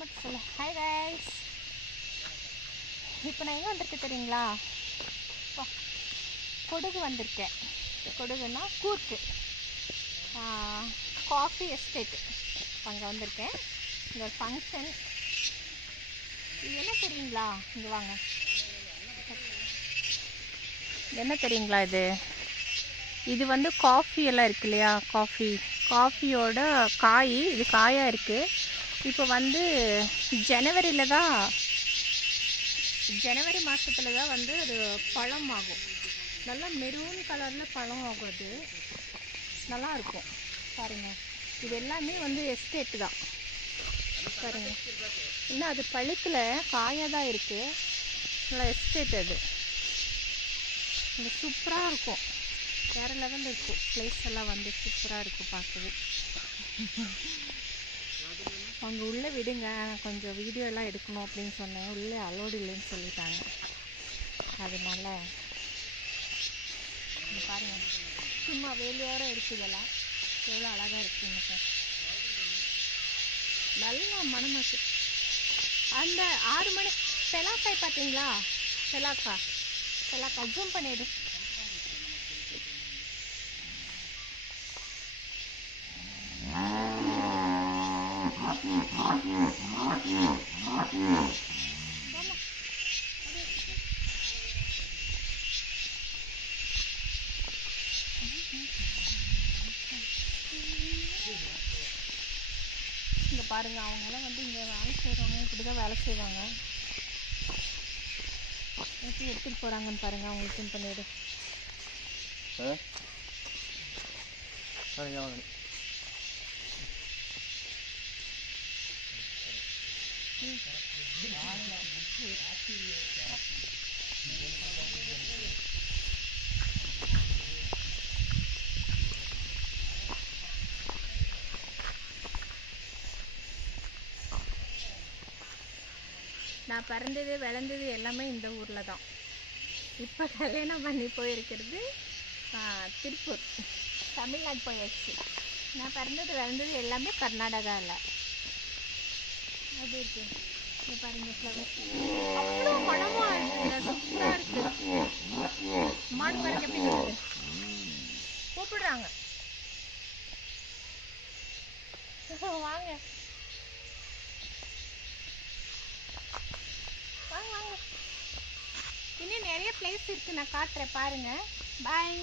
மட்டும் சொல்லு. Hi guys, இப்போ நான் எங்கே வந்திருக்கேன் தெரியுங்களா? கொடுகு வந்திருக்கேன். கொடுகுன்னா கூர்க்கு காஃபி எஸ்டேட்டு, அங்கே வந்திருக்கேன். இங்கே ஒரு ஃபங்க்ஷன். இது என்ன தெரியுங்களா? இங்கே வாங்க. என்ன தெரியுங்களா? இது வந்து காஃபி எல்லாம் இருக்கு இல்லையா? காஃபியோட காய், இது காயாக இருக்குது. இப்போ வந்து ஜனவரி மாதத்தில் தான் வந்து அது பழம் ஆகும். நல்லா மெரூன் கலரில் பழம் ஆகும். அது நல்லாயிருக்கும் பாருங்கள். இது எல்லாமே வந்து எஸ்டேட்டு தான் பாருங்கள். இன்னும் அது பழுக்கல, காயாக தான் இருக்குது. நல்லா எஸ்டேட். அது இங்கே சூப்பராக இருக்கும். வேறு லெவலில் இருக்கும். பிளேஸ் எல்லாம் வந்து சூப்பராக இருக்கும் பார்க்கவே. அவங்க உள்ளே விடுங்க, கொஞ்சம் வீடியோ எல்லாம் எடுக்கணும் அப்படின்னு சொன்னேன். உள்ளே அலோடு இல்லைன்னு சொல்லிட்டாங்க. அதனால பாருங்கள், சும்மா வேலையோடு இருக்குதெல்லாம் எவ்வளோ அழகாக இருக்குங்க சார். நல்லா மனமாக்கு. அந்த 6 மணி பெலாக்காய் பார்த்தீங்களா? பெலாக்காய் ஜூம் பண்ணிடு. இங்கே பாருங்க, அவங்களாம் வந்து இங்கே வேலை செய்கிறவங்க இப்படி தான் வேலை செய்வாங்க. எப்படி எடுத்துகிட்டு போகிறாங்கன்னு பாருங்கள். அவங்களுக்கு ஜூம் பண்ணிவிடு. நான் பிறந்தது வளர்ந்தது எல்லாமே இந்த ஊரில் தான். இப்போ கல்யாணம் பண்ணி போயிருக்கிறது திருப்பூர், தமிழ்நாடு போயாச்சு. நான் பிறந்தது வளர்ந்தது எல்லாமே கர்நாடகாவில். அப்படி இருக்கு. இங்கே பாருங்க, ஃப்ளவர் அவ்வளோ மனமாக இருக்குங்க, சூப்பராக இருக்குது. மாடு பாருங்க எப்படி இருக்குது. கூப்பிடுறாங்க, வாங்க வாங்க வாங்க. இன்னும் நிறைய பிளேஸ் இருக்குது, நான் காட்டுறேன் பாருங்கள். பாய்.